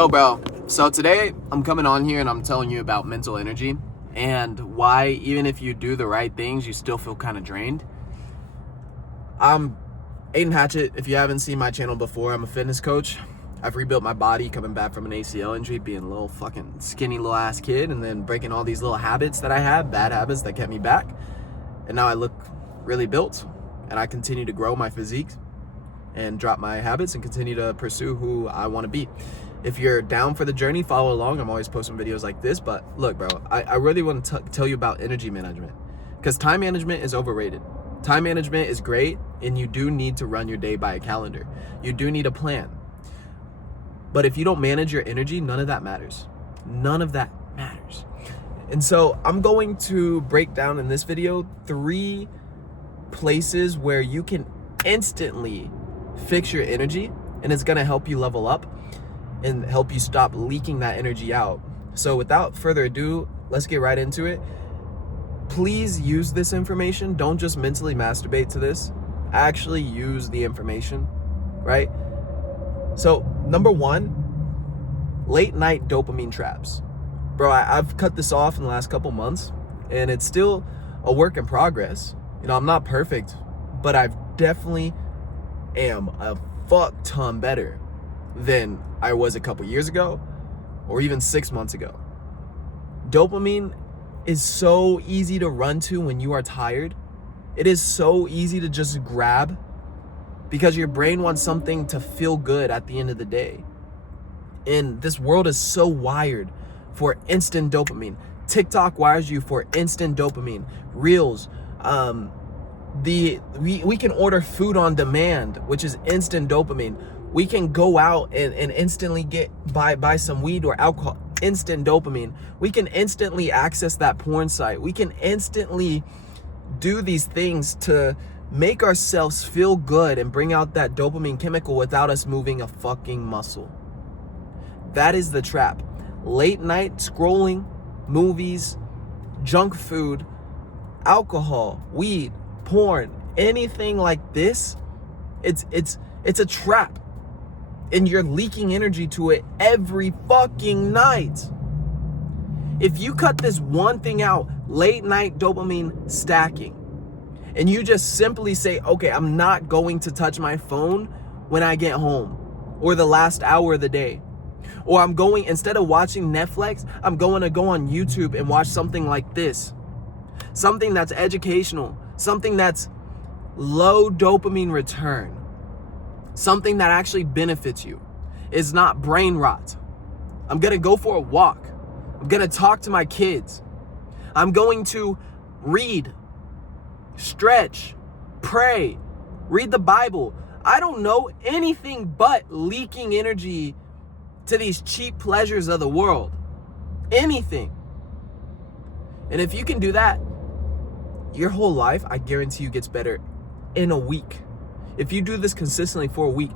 Yo, bro. So today I'm coming on here and I'm telling you about mental energy and why even if you do the right things, you still feel kind of drained. I'm Aidenhatchett. If you haven't seen my channel before, I'm a fitness coach. I've rebuilt my body coming back from an ACL injury, being a little fucking skinny little ass kid, and then breaking all these little habits that I had, bad habits that kept me back. And now I look really built and I continue to grow my physique and drop my habits and continue to pursue who I want to be. If you're down for the journey, follow along. I'm always posting videos like this. But look, bro, I really want to tell you about energy management, because time management is overrated. Time management is great, and you do need to run your day by a calendar. You do need a plan. But if you don't manage your energy, none of that matters. None of that matters. And so I'm going to break down in this video 3 places where you can instantly fix your energy, and it's going to help you level up and help you stop leaking that energy out. So without further ado, let's get right into it. Please use this information. Don't just mentally masturbate to this. Actually use the information, right? So number 1, late night dopamine traps. Bro, I've cut this off in the last couple months, and it's still a work in progress. You know, I'm not perfect, but I've definitely am a fuck ton better than I was a couple years ago or even 6 months ago. Dopamine is so easy to run to when you are tired. It is so easy to just grab because your brain wants something to feel good at the end of the day. And this world is so wired for instant dopamine. TikTok wires you for instant dopamine. Reels, we can order food on demand, which is instant dopamine. We can go out and instantly buy some weed or alcohol, instant dopamine. We can instantly access that porn site. We can instantly do these things to make ourselves feel good and bring out that dopamine chemical without us moving a fucking muscle. That is the trap. Late night scrolling, movies, junk food, alcohol, weed, porn, anything like this, it's a trap. And you're leaking energy to it every fucking night. If you cut this one thing out, late night dopamine stacking, and you just simply say, okay, I'm not going to touch my phone when I get home or the last hour of the day. Or I'm going, instead of watching Netflix, I'm going to go on YouTube and watch something like this. Something that's educational, something that's low dopamine return. Something that actually benefits you. Is not brain rot. I'm going to go for a walk. I'm going to talk to my kids. I'm going to read, stretch, pray, read the Bible. I don't know anything but leaking energy to these cheap pleasures of the world. Anything. And if you can do that, your whole life, I guarantee you, gets better in a week. If you do this consistently for a week,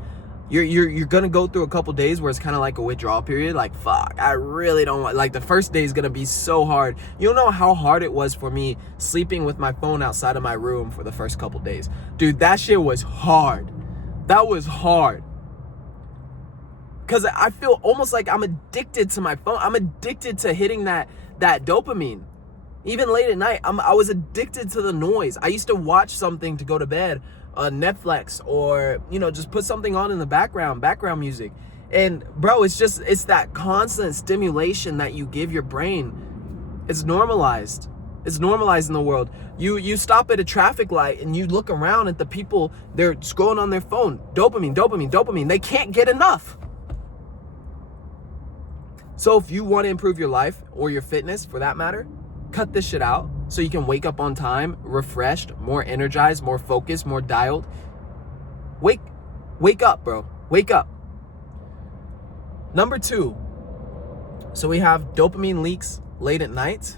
you're gonna go through a couple days where it's kind of like a withdrawal period. Like, fuck, I really don't want, like, the first day is gonna be so hard. You don't know how hard it was for me sleeping with my phone outside of my room for the first couple days. Dude, that shit was hard. That was hard. Because I feel almost like I'm addicted to my phone. I'm addicted to hitting that dopamine. Even late at night, I was addicted to the noise. I used to watch something to go to bed, Netflix, or, you know, just put something on in the background music. And bro, it's that constant stimulation that you give your brain. It's normalized. It's normalized in the world. You stop at a traffic light and you look around at the people, they're scrolling on their phone. Dopamine, dopamine, dopamine. They can't get enough. So if you want to improve your life or your fitness for that matter, cut this shit out so you can wake up on time, refreshed, more energized, more focused, more dialed. Wake up, bro. Wake up. Number 2. So we have dopamine leaks late at night.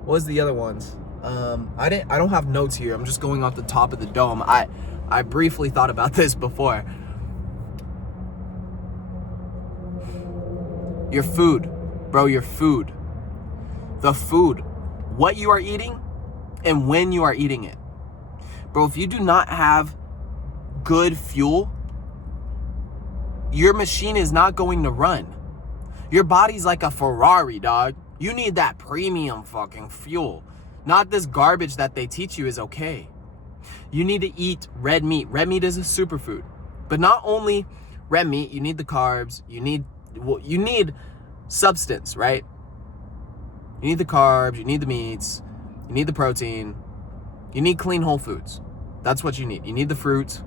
What was the other ones? I don't have notes here. I'm just going off the top of the dome. I briefly thought about this before. Your food, bro, your food. The food, what you are eating and when you are eating it. Bro, if you do not have good fuel, your machine is not going to run. Your body's like a Ferrari, dog. You need that premium fucking fuel. Not this garbage that they teach you is okay. You need to eat red meat. Red meat is a superfood. But not only red meat, you need the carbs, you need substance, right? You need the carbs, you need the meats, you need the protein, you need clean whole foods. That's what you need. You need the fruits,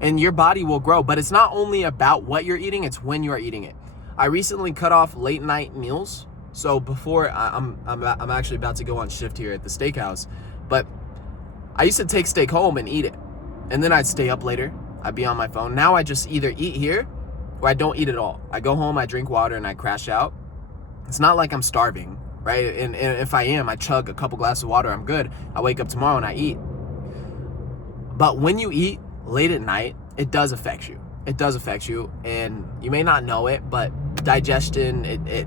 and your body will grow. But it's not only about what you're eating, it's when you are eating it. I recently cut off late night meals. So before, I'm actually about to go on shift here at the steakhouse, but I used to take steak home and eat it. And then I'd stay up later. I'd be on my phone. Now I just either eat here or I don't eat at all. I go home, I drink water, and I crash out. It's not like I'm starving, right? And if I am, I chug a couple glasses of water, I'm good. I wake up tomorrow and I eat. But when you eat late at night, it does affect you. It does affect you, and you may not know it, but digestion, it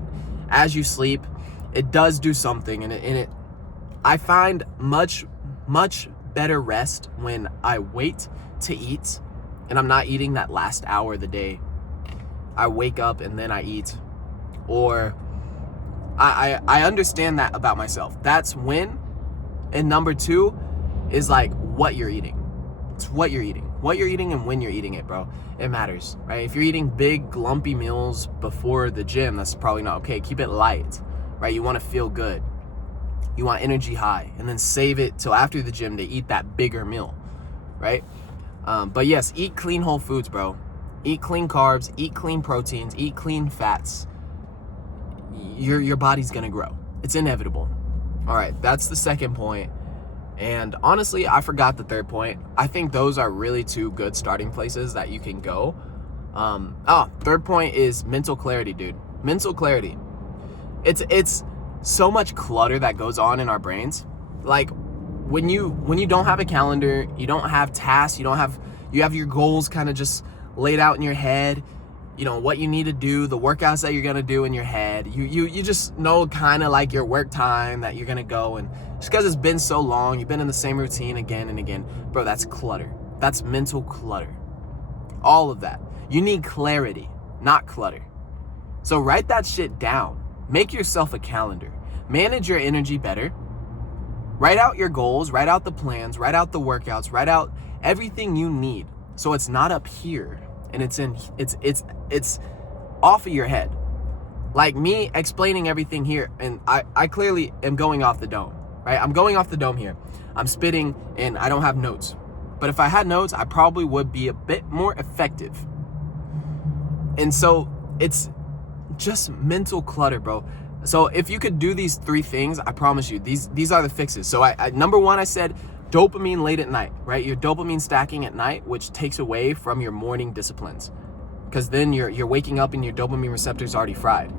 as you sleep, it does do something, and I find much better rest when I wait to eat, and I'm not eating that last hour of the day. I wake up and then I eat, or I understand that about myself. That's when. And number two is like what you're eating. It's what you're eating. What you're eating and when you're eating it, bro. It matters, right? If you're eating big, lumpy meals before the gym, that's probably not okay. Keep it light, right? You want to feel good. You want energy high, and then save it till after the gym to eat that bigger meal, right? But yes, eat clean whole foods, bro. Eat clean carbs, eat clean proteins, eat clean fats. Your body's gonna grow. It's inevitable. All right, that's the second point. And honestly, I forgot the third point. I think those are really two good starting places that you can go. Third point is mental clarity, dude. Mental clarity. It's so much clutter that goes on in our brains. Like when you don't have a calendar, you don't have tasks, you have your goals kind of just laid out in your head. You know what you need to do, the workouts that you're gonna do in your head. You just know kind of like your work time that you're gonna go, and just because it's been so long, you've been in the same routine again and again, bro. That's clutter. That's mental clutter. All of that. You need clarity, not clutter. So write that shit down. Make yourself a calendar. Manage your energy better. Write out your goals. Write out the plans. Write out the workouts. Write out everything you need. So it's not up here. And it's off of your head. Like me explaining everything here, and I clearly am going off the dome, right? I'm going off the dome here. I'm spitting and I don't have notes. But if I had notes, I probably would be a bit more effective. And so it's just mental clutter, bro. So if you could do these three things, I promise you, these are the fixes. So I number one, I said dopamine late at night, right? Your dopamine stacking at night, which takes away from your morning disciplines, because then you're waking up and your dopamine receptors already fried,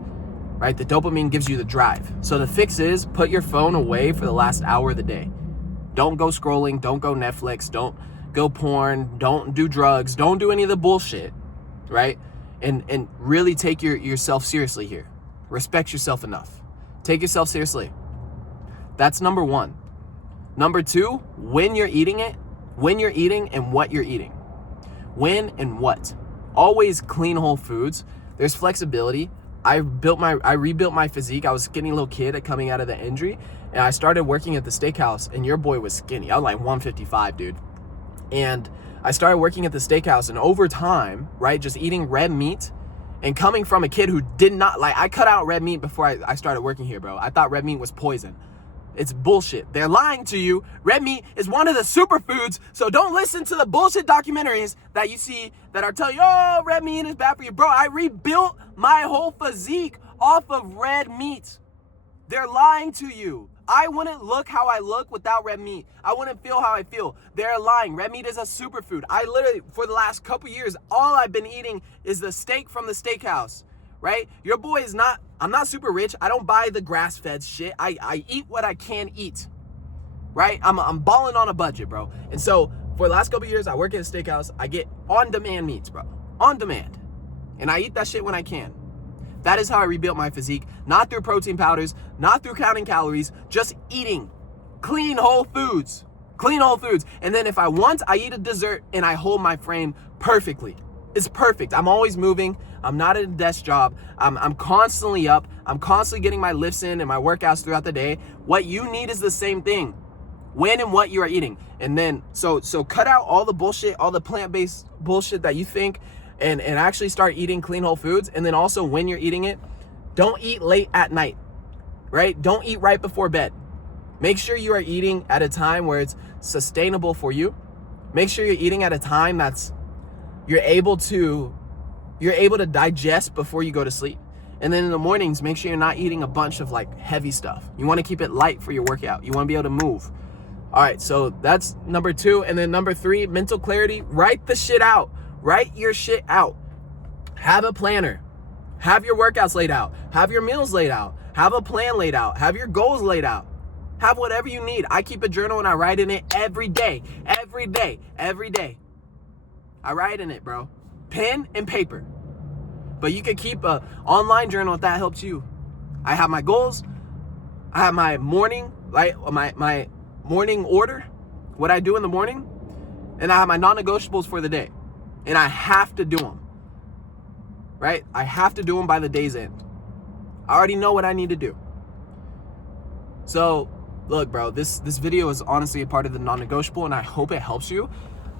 right? The dopamine gives you the drive. So the fix is put your phone away for the last hour of the day. Don't go scrolling, don't go Netflix, don't go porn, don't do drugs, don't do any of the bullshit, right? And really take yourself seriously here. Respect yourself enough. Take yourself seriously. That's number one. Number two, when you're eating it, when you're eating and what you're eating. When and what. Always clean whole foods. There's flexibility. I rebuilt my physique. I was a skinny little kid coming out of the injury, and I started working at the steakhouse, and your boy was skinny. I was like 155, dude. And I started working at the steakhouse, and over time, right, just eating red meat, and coming from a kid who did not, like, I cut out red meat before I started working here, bro. I thought red meat was poison. It's bullshit. They're lying to you. Red meat is one of the superfoods, so don't listen to the bullshit documentaries that you see that are telling you, oh, red meat is bad for you. Bro, I rebuilt my whole physique off of red meat. They're lying to you. I wouldn't look how I look without red meat. I wouldn't feel how I feel. They're lying. Red meat is a superfood. I literally, for the last couple years, all I've been eating is the steak from the steakhouse, right? Your boy is not, I'm not super rich. I don't buy the grass-fed shit. I eat what I can eat, right? I'm balling on a budget, bro. And so for the last couple years, I work at a steakhouse. I get on-demand meats, bro. On demand. And I eat that shit when I can. That is how I rebuilt my physique. Not through protein powders, not through counting calories, just eating clean whole foods. Clean whole foods. And then if I want, I eat a dessert and I hold my frame perfectly. It's perfect. I'm always moving. I'm not at a desk job. I'm constantly up. I'm constantly getting my lifts in and my workouts throughout the day. What you need is the same thing. When and what you are eating. And then, so cut out all the bullshit, all the plant-based bullshit that you think, and actually start eating clean whole foods. And then also, when you're eating it, don't eat late at night, right? Don't eat right before bed. Make sure you are eating at a time where it's sustainable for you. Make sure you're eating at a time that's you're able to digest before you go to sleep. And then in the mornings, make sure you're not eating a bunch of like heavy stuff. You want to keep it light for your workout. You want to be able to move. All right, so that's number 2. And then number 3, mental clarity. Write the shit out. Write your shit out. Have a planner. Have your workouts laid out. Have your meals laid out. Have a plan laid out. Have your goals laid out. Have whatever you need. I keep a journal and I write in it every day. Every day. Every day. I write in it, bro. Pen and paper. But you could keep a online journal if that helps you. I have my goals. I have my morning, right? My morning order, what I do in the morning, and I have my non-negotiables for the day, and I have to do them, right? I have to do them by the day's end. I already know what I need to do. So look, bro, this video is honestly a part of the non-negotiable, and I hope it helps you,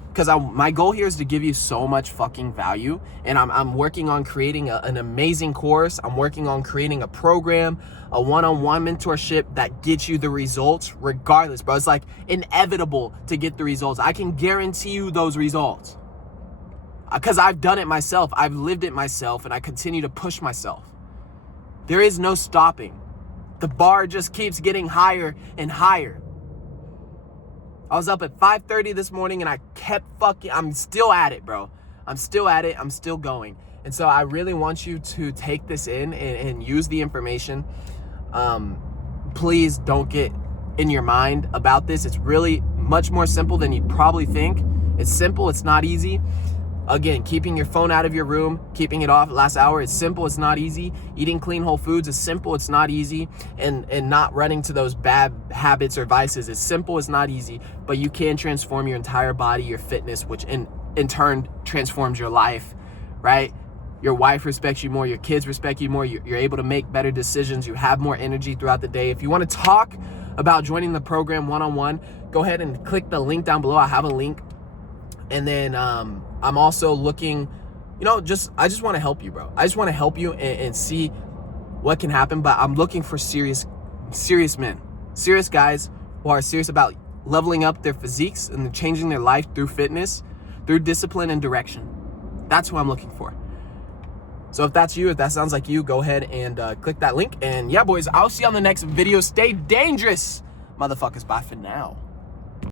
because my goal here is to give you so much fucking value. And I'm working on creating an amazing course. I'm working on creating a program, a one-on-one mentorship that gets you the results regardless, bro. It's like inevitable to get the results. I can guarantee you those results because I've done it myself. I've lived it myself, and I continue to push myself. There is no stopping. The bar just keeps getting higher and higher. I was up at 5:30 this morning and I kept I'm still at it, bro. I'm still at it. I'm still going. And so I really want you to take this in and use the information. Please don't get in your mind about this. It's really much more simple than you'd probably think. It's simple. It's not easy. Again, keeping your phone out of your room, keeping it off last hour, it's simple, it's not easy. Eating clean whole foods is simple, it's not easy. And not running to those bad habits or vices is simple, it's not easy. But you can transform your entire body, your fitness, which in turn transforms your life, right? Your wife respects you more, your kids respect you more, you're able to make better decisions, you have more energy throughout the day. If you want to talk about joining the program one-on-one, go ahead and click the link down below. I have a link. And then I'm also looking, I just want to help you, bro. I just want to help you and see what can happen. But I'm looking for serious men, serious guys who are serious about leveling up their physiques and changing their life through fitness, through discipline and direction. That's who I'm looking for. So if that's you, if that sounds like you, go ahead and click that link. And yeah, boys, I'll see you on the next video. Stay dangerous, motherfuckers. Bye for now.